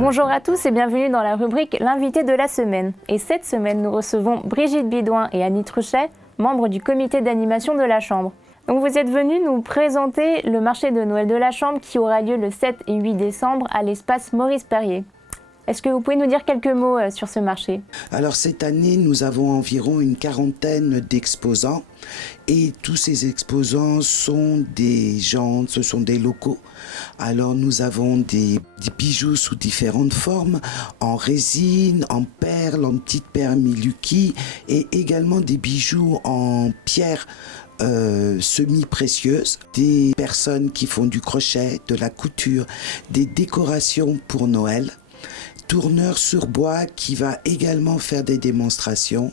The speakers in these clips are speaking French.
Bonjour à tous et bienvenue dans la rubrique L'invité de la semaine. Et cette semaine, nous recevons Brigitte Bidouin et Annie Truchet, membres du comité d'animation de la Chambre. Donc vous êtes venus nous présenter le marché de Noël de la Chambre qui aura lieu le 7 et 8 décembre à l'espace Maurice Perrier. Est-ce que vous pouvez nous dire quelques mots sur ce marché? Alors cette année, nous avons environ une quarantaine d'exposants et tous ces exposants sont des gens, ce sont des locaux. Alors nous avons des bijoux sous différentes formes, en résine, en perles, en petites perles Miluki et également des bijoux en pierre semi-précieuses, des personnes qui font du crochet, de la couture, des décorations pour Noël. Tourneur sur bois qui va également faire des démonstrations,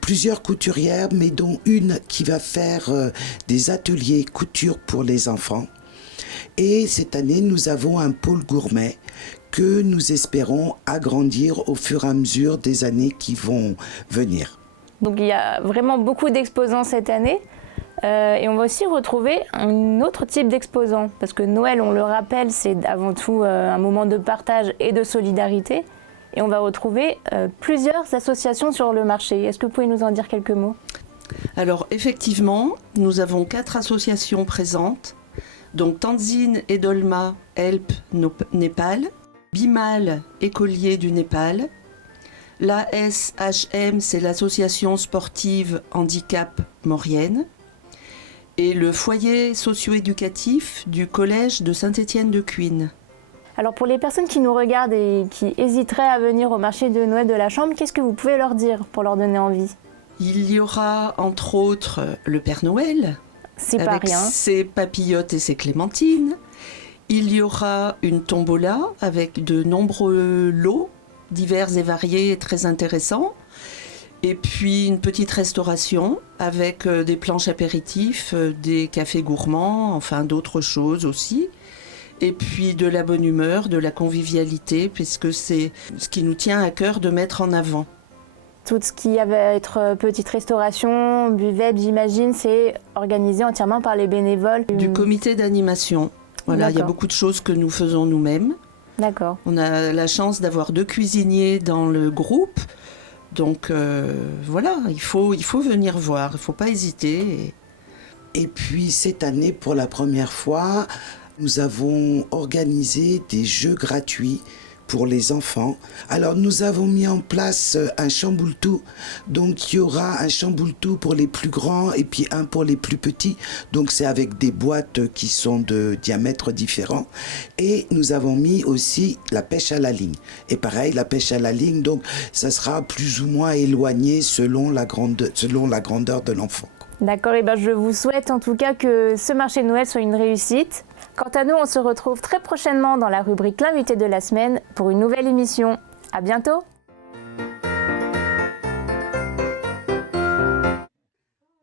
plusieurs couturières, mais dont une qui va faire des ateliers couture pour les enfants. Et cette année, nous avons un pôle gourmet que nous espérons agrandir au fur et à mesure des années qui vont venir. Donc il y a vraiment beaucoup d'exposants cette année. Et on va aussi retrouver un autre type d'exposants, parce que Noël, on le rappelle, c'est avant tout un moment de partage et de solidarité. Et on va retrouver plusieurs associations sur le marché. Est-ce que vous pouvez nous en dire quelques mots? Alors effectivement, nous avons 4 associations présentes. Donc Tanzine et Dolma Help Népal, Bimal Écolier du Népal, l'ASHM, c'est l'association sportive handicap maurienne, et le foyer socio-éducatif du collège de Saint-Étienne-de-Cuines. Alors pour les personnes qui nous regardent et qui hésiteraient à venir au marché de Noël de la Chambre, qu'est-ce que vous pouvez leur dire pour leur donner envie? Il y aura entre autres le Père Noël, C'est pas avec rien. ses papillotes et ses clémentines. Il y aura une tombola avec de nombreux lots divers et variés et très intéressants. Et puis une petite restauration avec des planches apéritifs, des cafés gourmands, enfin d'autres choses aussi. Et puis de la bonne humeur, de la convivialité, puisque c'est ce qui nous tient à cœur de mettre en avant. Tout ce qui va être petite restauration, buvette, j'imagine, c'est organisé entièrement par les bénévoles. Du comité d'animation. Voilà, il y a D'accord. beaucoup de choses que nous faisons nous-mêmes. D'accord. On a la chance d'avoir 2 cuisiniers dans le groupe. Donc voilà, il faut venir voir, il ne faut pas hésiter. Et puis cette année, pour la première fois, nous avons organisé des jeux gratuits pour les enfants. Alors nous avons mis en place un chamboultou, donc il y aura un chamboultou pour les plus grands et puis un pour les plus petits, donc c'est avec des boîtes qui sont de diamètres différents. Et nous avons mis aussi la pêche à la ligne, et pareil la pêche à la ligne, donc ça sera plus ou moins éloigné selon la grandeur de l'enfant. D'accord, et ben je vous souhaite en tout cas que ce marché de Noël soit une réussite. Quant à nous, on se retrouve très prochainement dans la rubrique L'invité de la semaine pour une nouvelle émission. À bientôt!